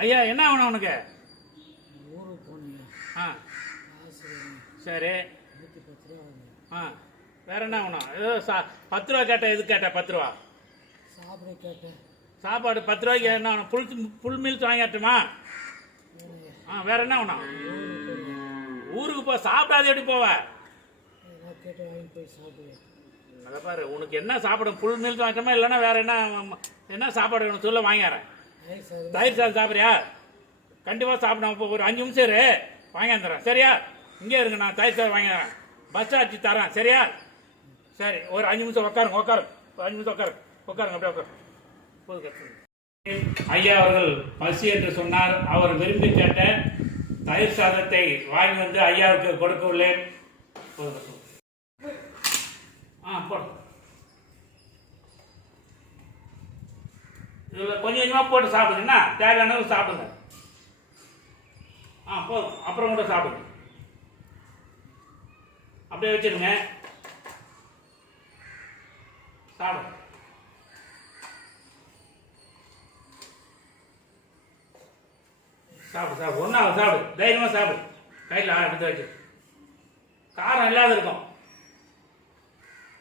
ஐயா என்ன ஆகணும் உனக்கு? ஊருக்கு போனீங்க. ஆ காசு சரி. 110 ரூபா ஆகுது. ஆ வேற என்ன ஆகணும்? ஏதோ 10 ரூபா கேட்டேன். எது கேட்டேன்? 10 ரூபா சாப்பிட கேட்டேன். சாப்பாடு 10 ரூபாய்க்கு என்ன ஆகணும்? புல் மீல்ஸ் வாங்கிட்டுமா? ஆ வேற என்ன ஆகணும்? ஊருக்கு போ. சாப்பிடாத எப்படி போவ? கேட்டு வாங்கி போய் சாப்பிடுவேன். அதை பாரு, உனக்கு என்ன சாப்பிடும்? புல் மீல்ஸ் வாங்கிட்டோமா இல்லைன்னா வேற என்ன சாப்பாடு வேணும் சொல்ல? வாங்கிறேன். தயிர் சாதம் சாப்பிட்றியா? கண்டிப்பாக சாப்பிடும். இப்போ ஒரு 5 நிமிஷம் இரு, வாங்கியாந்துறேன். சரியா? இங்கே இருங்க, நான் தயிர் சாதம் வாங்கிறேன். பஸ் ஆச்சு தரேன். சரியா? சரி, ஒரு 5 நிமிஷம் உட்காருங்க. 5 நிமிஷம் உட்காருங்க. அப்படியே உட்காரு. ஐயா அவர்கள் பசி என்று சொன்னார். அவர் விரும்பி கேட்ட தயிர் சாதத்தை வாங்கி வந்து ஐயாவுக்கு கொடுக்க உள்ளேன். போடு. இதில் கொஞ்சம் கொஞ்சமாக போட்டு சாப்பிடுங்கண்ணா. தேவையானது சாப்பிடுங்க. போதும். அப்புறம் கூட சாப்பிடுங்க. அப்படியே வச்சிருங்க. சாப்பிடுங்க. சாப்பிடு. ஒன்றாவது சாப்பிடு. தைரியமாக சாப்பிடு. கையில் எடுத்து வச்சு. காரம் இல்லாத இருக்கும்.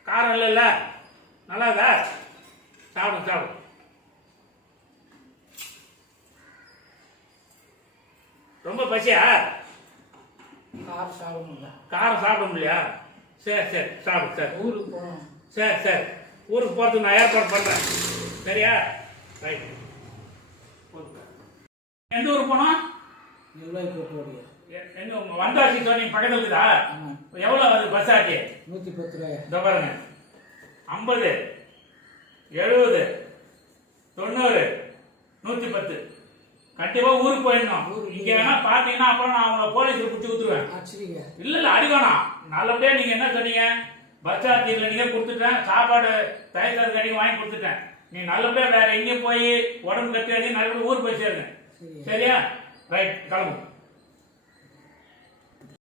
காரம் இல்லைல்ல? நல்லாதா? சாப்பிடு. ரொம்ப பசியா? காரம் சாப்பிட முடியல. சரி சாப்பிடு. சரி ஊருக்கு போகணும். சரி ஊருக்கு போகிறதுக்கு நான் ஏற்பாடு பண்ணுறேன். சரியா? ரைட். எந்த ஊருக்கு போனோம்? எங்க உங்க வந்தாச்சு சொன்னீங்க பக்கத்துல இருக்குதா? எவ்வளவு வருது பஸ் ஆச்சு? 110 ரூபாய். இந்த பாருங்க, 50, 70, 90, 110. கண்டிப்பா ஊருக்கு போயிடணும். இங்க வேணா பாத்தீங்கன்னா அப்புறம் நான் அவங்கள போலீஸ்ல பிடிச்சி ஊத்துருவேன். இல்ல அடி வேணாம். நல்லபடியா நீங்க என்ன சொன்னீங்க? பஸ் சார்ஜில் நீங்க கொடுத்துட்டேன். சாப்பாடு தயிர் சாதம் கடைக்கு வாங்கி கொடுத்துட்டேன். நீ நல்லபடியா வேற எங்கேயும் போய் உடம்பு கட்டி நல்லபடியா ஊருக்கு போய் சேருங்க. சரியா? ரைட், கிளம்பு.